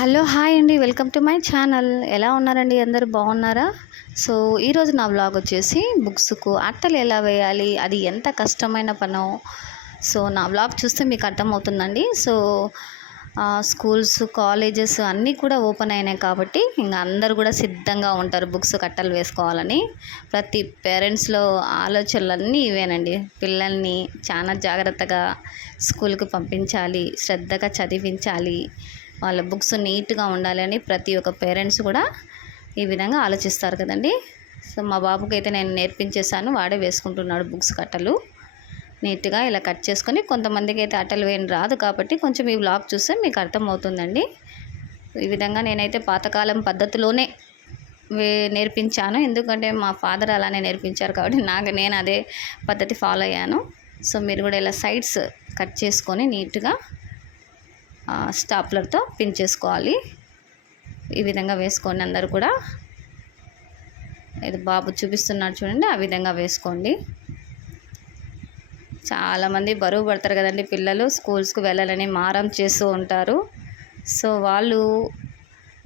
Hello hi అండి. Welcome to my channel. ఎలా ఉన్నారండి? అందరూ బాగున్నారా? సో ఈరోజు నా బ్లాగ్ వచ్చేసి బుక్స్కు అట్టలు ఎలా వేయాలి అది ఎంత కష్టమైన పనో. సో నా బ్లాగ్ చూస్తే మీకు అర్థమవుతుందండి. సో స్కూల్స్ కాలేజెస్ అన్నీ కూడా ఓపెన్ అయినాయి కాబట్టి ఇంకా అందరు కూడా సిద్ధంగా ఉంటారు బుక్స్ కట్టలు వేసుకోవాలని. ప్రతి పేరెంట్స్లో ఆలోచనలన్నీ ఇవేనండి. పిల్లల్ని చాలా జాగ్రత్తగా స్కూల్కి పంపించాలి శ్రద్ధగా చదివించాలి. వాళ్ళ బుక్స్ నీట్గా ఉండాలని ప్రతి ఒక్క పేరెంట్స్ కూడా ఈ విధంగా ఆలోచిస్తారు కదండి. సో మా బాబుకి అయితే నేను నేర్పించేశాను. వాడే వేసుకుంటున్నాడు బుక్స్ కట్టలు. నీట్గా ఇలా కట్ చేసుకొని కొంతమందికి అయితే అట్టలు వేయని రాదు కాబట్టి కొంచెం ఈ బ్లాగ్ చూస్తే మీకు అర్థమవుతుందండి. ఈ విధంగా నేనైతే పాతకాలం పద్ధతిలోనే వే నేర్పించాను. ఎందుకంటే మా ఫాదర్ అలానే నేర్పించారు కాబట్టి నాకు నేను అదే పద్ధతి ఫాలో అయ్యాను. సో మీరు కూడా ఇలా సైడ్స్ కట్ చేసుకొని నీట్గా స్టాప్లర్తో పిన్ చేసుకోవాలి. ఈ విధంగా వేసుకోండి అందరు కూడా. ఇది బాబు చూపిస్తున్నాడు చూడండి ఆ విధంగా వేసుకోండి. చాలామంది బరువు పడతారు కదండి పిల్లలు స్కూల్స్కి వెళ్ళాలని మారం చేస్తూ ఉంటారు. సో వాళ్ళు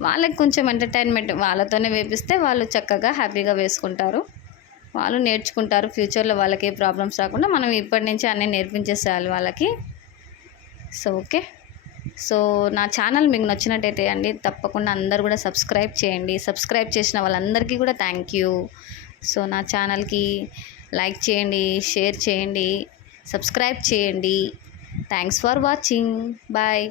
వాళ్ళకి కొంచెం ఎంటర్టైన్మెంట్ వాళ్ళతోనే వేపిస్తే వాళ్ళు చక్కగా హ్యాపీగా వేసుకుంటారు. వాళ్ళు నేర్చుకుంటారు ఫ్యూచర్లో వాళ్ళకి ఏ ప్రాబ్లమ్స్ రాకుండా మనం ఇప్పటి నుంచి అన్నీ నేర్పించేసేయాలి వాళ్ళకి. So okay. సో నా ఛానల్ మీకు నచ్చినట్టయితే అండి తప్పకుండా అందరు కూడా సబ్స్క్రైబ్ చేయండి. సబ్స్క్రైబ్ చేసిన వాళ్ళందరికీ కూడా థ్యాంక్ యూ. సో నా ఛానల్కి లైక్ చేయండి షేర్ చేయండి సబ్స్క్రైబ్ చేయండి. Thanks for watching. బాయ్.